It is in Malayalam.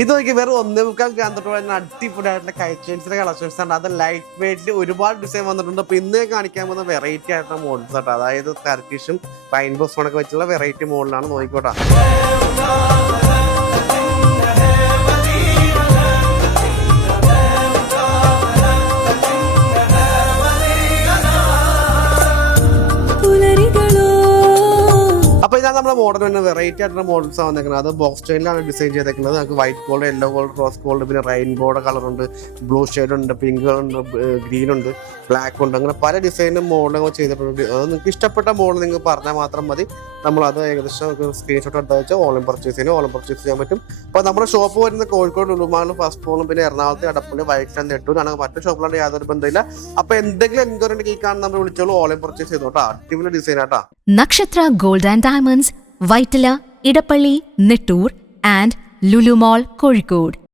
ഇത് നോക്കി വേറെ 1.25 തൊട്ട് തന്നെ അടിപൊളിയായിട്ടുള്ള കൈച്ചെയിൻസിന്റെ കളക്ഷൻസ് ആണ്. അത് ലൈറ്റ് വെയിറ്റിൽ ഒരുപാട് ഡിസൈൻ വന്നിട്ടുണ്ട്. അപ്പൊ ഇന്ന് കാണിക്കാൻ പോകുന്ന വെറൈറ്റി ആയിട്ടുള്ള മോഡൽസ് ആട്ടോ, അതായത് ടർക്കിഷും റെയിൻബോ സ്റ്റോണൊക്കെ വെച്ചുള്ള വെറൈറ്റി മോഡലാണ്. നോക്കിക്കോട്ടെ. അപ്പൊ ഇതാണ് നമ്മുടെ മോഡൽ തന്നെ വെറൈറ്റി ആയിട്ടുള്ള മോഡൽസ് ആണ് വന്നേക്കുന്നത്. അത് ബോക്സ് സ്റ്റൈലിലാണ് ഡിസൈൻ ചെയ്തേക്കുന്നത്. നമുക്ക് white gold, yellow gold, rose gold, പിന്നെ റെയിൻബോയുടെ കളർ ഉണ്ട്, ബ്ലൂ ഷെയ്ഡ് ഉണ്ട്, പിങ്ക് ഉണ്ട്, ഗ്രീൻ ഉണ്ട്, ബ്ലാക്ക് ഉണ്ട്. അങ്ങനെ പല ഡിസൈനും മോഡലും ചെയ്തിട്ടുണ്ട്. അത് നിങ്ങൾക്ക് ഇഷ്ടപ്പെട്ട മോഡൽ നിങ്ങൾ പറഞ്ഞാൽ മാത്രം മതി. നമ്മളത് ഏകദേശം സ്ക്രീൻഷോട്ട് എടുത്ത് വെച്ചാൽ ഓൺലൈൻ പർച്ചേസ് ചെയ്യാൻ പറ്റും. അപ്പോൾ നമ്മുടെ ഷോപ്പ് വരുന്നത് കോഴിക്കോട് ലുലുമാളിലും ഫസ്റ്റ് ഫ്ലോറിലും പിന്നെ എറണാകുളത്ത് അടപ്പള്ളി വൈറ്റ് നെട്ടൂരാണ്. മറ്റു ഷോപ്പിലാണ് യാതൊരു ബന്ധമില്ല. അപ്പോൾ എന്തെങ്കിലും എൻക്വയറി ഉണ്ടെങ്കിൽ ഈ കാണുന്ന നമ്മൾ വിളിച്ചോളൂ, ഓൺലൈൻ പർച്ചേസ് ചെയ്തോട്ടോ. അടിപൊളി ഡിസൈൻ ആട്ടാ. നക്ഷത്ര gold and diamonds, Vyttila, Edappally, Nettoor and Lulu mall, Kozhikode.